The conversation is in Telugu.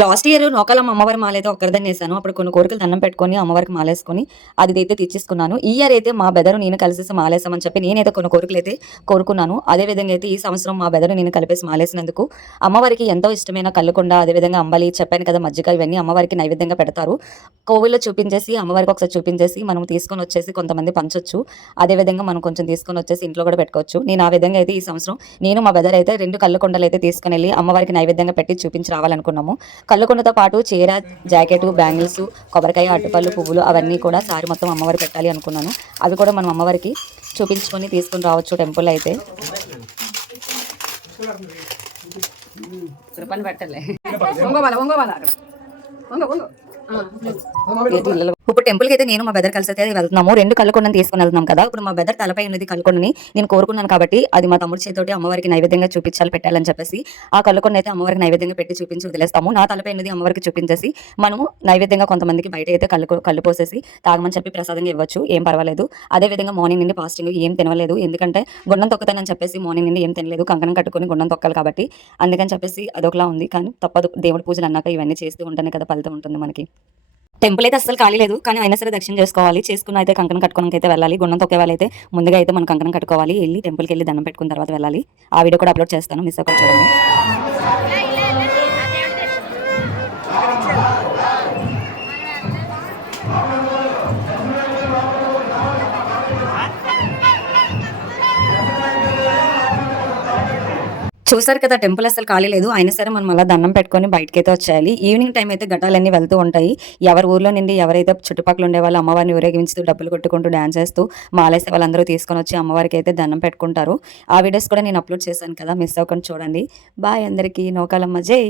లాస్ట్ ఇయర్ నూకాలమ్మ అమ్మవారి మాల అయితే ఒక్కరిదాన్ని వేసాను. అప్పుడు కొన్ని కోరికలు దండం పెట్టుకొని అమ్మవారికి మాలేసుకొని అదైతే తెచ్చేసుకున్నాను. ఈ ఇయర్ అయితే మా బెదరు నేను కలిసేసి మాలేసామని చెప్పి నేనైతే కొన్ని కోరికలు అయితే కోరుకున్నాను. అదే విధంగా అయితే ఈ సంవత్సరం మా బెదరు నేను కలిపేసి మాలేసినందుకు అమ్మవారికి ఎంతో ఇష్టమైన కళ్ళుకొండ, అదేవిధంగా అంబలి చెప్పాను కదా మజ్జిగ ఇవన్నీ అమ్మవారికి నైవేద్యంగా పెడతారు. కోవిల్లో చూపించేసి అమ్మవారికి ఒకసారి చూపించేసి మనం తీసుకొని వచ్చేసి కొంతమంది పంచొచ్చు. అదేవిధంగా మనం కొంచెం తీసుకొని వచ్చేసి ఇంట్లో కూడా పెట్టుకోవచ్చు. నేను ఆ విధంగా అయితే ఈ సంవత్సరం నేను మా బెదర్ అయితే 2 కళ్ళుకొండలు అయితే తీసుకుని వెళ్ళి అమ్మవారికి నైవేద్యంగా పెట్టి చూపించి రావాలనుకున్నాము. కళ్ళకొండతో పాటు చీర, జాకెట్, బ్యాంగిల్స్, కొబ్బరికాయ, అరటిపళ్ళు, పువ్వులు అవన్నీ కూడా సారి మొత్తం అమ్మవారికి పెట్టాలి అనుకున్నాను. అవి కూడా మనం అమ్మవారికి చూపించుకొని తీసుకుని రావచ్చు టెంపుల్ అయితే. కృపను పెట్టలే ఇప్పుడు టెంపుల్ కి అయితే నేను మా బెదర్ కలిసి అయితే వెళ్తున్నాము. 2 కళ్ళకొండని తీసుకుని వెళ్తున్నాం కదా. ఇప్పుడు మా బెదర్ తలపై ఉన్నది కళ్ళకొండని నేను కోరుకున్నాను కాబట్టి అది మా తమ్ముడి చేతోటి అమ్మవారికి నైవేద్యంగా చూపించాలి పెట్టాలని చెప్పేసి ఆ కళ్ళకొండ అయితే అమ్మవారికి నైవేద్యంగా పెట్టి చూపించి వదిలేస్తాము. నా తలపై ఉన్నది అమ్మవారికి చూపించేసి మనము నైవేద్యంగా కొంతమందికి బయట అయితే కళ్ళు పోసేసి తాగమని చెప్పి ప్రసాదంగా ఇవ్వచ్చు, ఏం పర్వాలేదు. అదే విధంగా మార్నింగ్ నుండి ఫాస్టింగ్ ఏం తినలేదు, ఎందుకంటే గుండం తొక్కుతానని చెప్పేసి మార్నింగ్ నుండి ఏం తినలేదు. కంకణం కట్టుకొని గుండం తొక్కాలి కాబట్టి అందుకని చెప్పేసి అదొకలా ఉంది. కానీ తప్పదు, దేవుడి పూజలు అన్నాక ఇవన్నీ చేస్తూ ఉంటానే కదా ఫలితం ఉంటుంది మనకి. టెంపుల్ అయితే అస్సలు ఖాళీ లేదు, కానీ అయినా సరే దర్శనం చేసుకోవాలి. చేసుకున్న అయితే కంకణం కట్టుకోవడానికి అయితే వెళ్ళాలి. గుండం తొక్కే వాళ్ళైతే ముందుగా అయితే మనం కంకణం కట్టుకోవాలి. వెళ్ళి టెంపుల్కి వెళ్ళి దండం పెట్టుకున్న తర్వాత వెళ్ళాలి. ఆ వీడియో కూడా అప్లోడ్ చేస్తాను, మిస్ అవ్వకుండా చూడండి. చూసారు కదా, టెంపుల్ అసలు ఖాళీ లేదు. అయినా సరే మనం అలా దండం పెట్టుకొని బయటకైతే వచ్చేయాలి. ఈవినింగ్ టైం అయితే ఘటాలన్నీ వెళ్తూ ఉంటాయి. ఎవరి ఊర్లో నుండి ఎవరైతే చుట్టుపక్కల ఉండే వాళ్ళు అమ్మవారిని ఊరేగించుతూ డబ్బులు కొట్టుకుంటూ డాన్స్ చేస్తూ మాలేసే వాళ్ళందరూ తీసుకొని వచ్చి అమ్మవారికి అయితే దండం పెట్టుకుంటారు. ఆ వీడియోస్ కూడా నేను అప్లోడ్ చేశాను కదా, మిస్ అవ్వకుండా చూడండి. బాయ్ అందరికీ. నూకాలమ్మ జై.